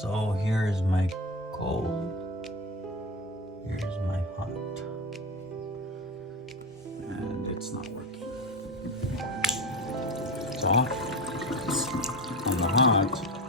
So here's my cold, here's my hot, and it's not working. It's off. It's on the hot.